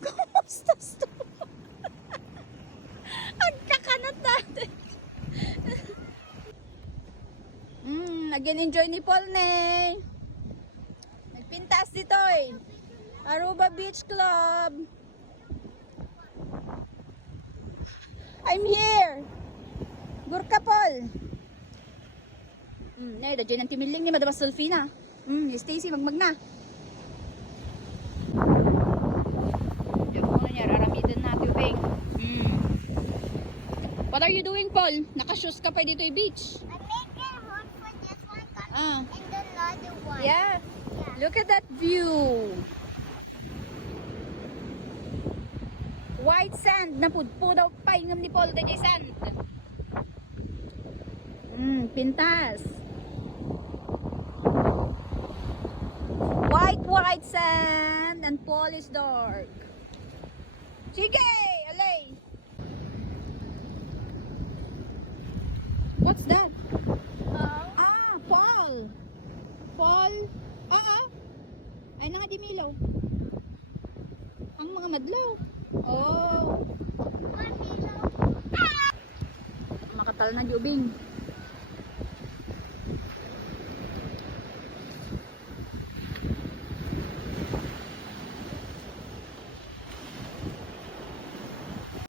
Kumusta to? Ang kakanat natin. Nag-enjoy ni Paul nagpintas dito eh. Aruba Beach Club. I'm here. Gurka Paul. Dyan ang timiling ni Madam Sulfina. Stacy, magmag na. Diyan muna niya, raramitin na tubig. What are you doing, Paul? Nakashoes ka pa dito yung beach. I'm making a hood for this one Ah. and the other one. Yeah. Look at that view. White sand. Napudpo daw pa ingam ni Paul na sand. Pintas. White sand and Paul is dark. Sige, alay. What's that? Paul. Paul. Ay nga dimilaw. Ang mga madlaw. Oh. Makatal na giubing.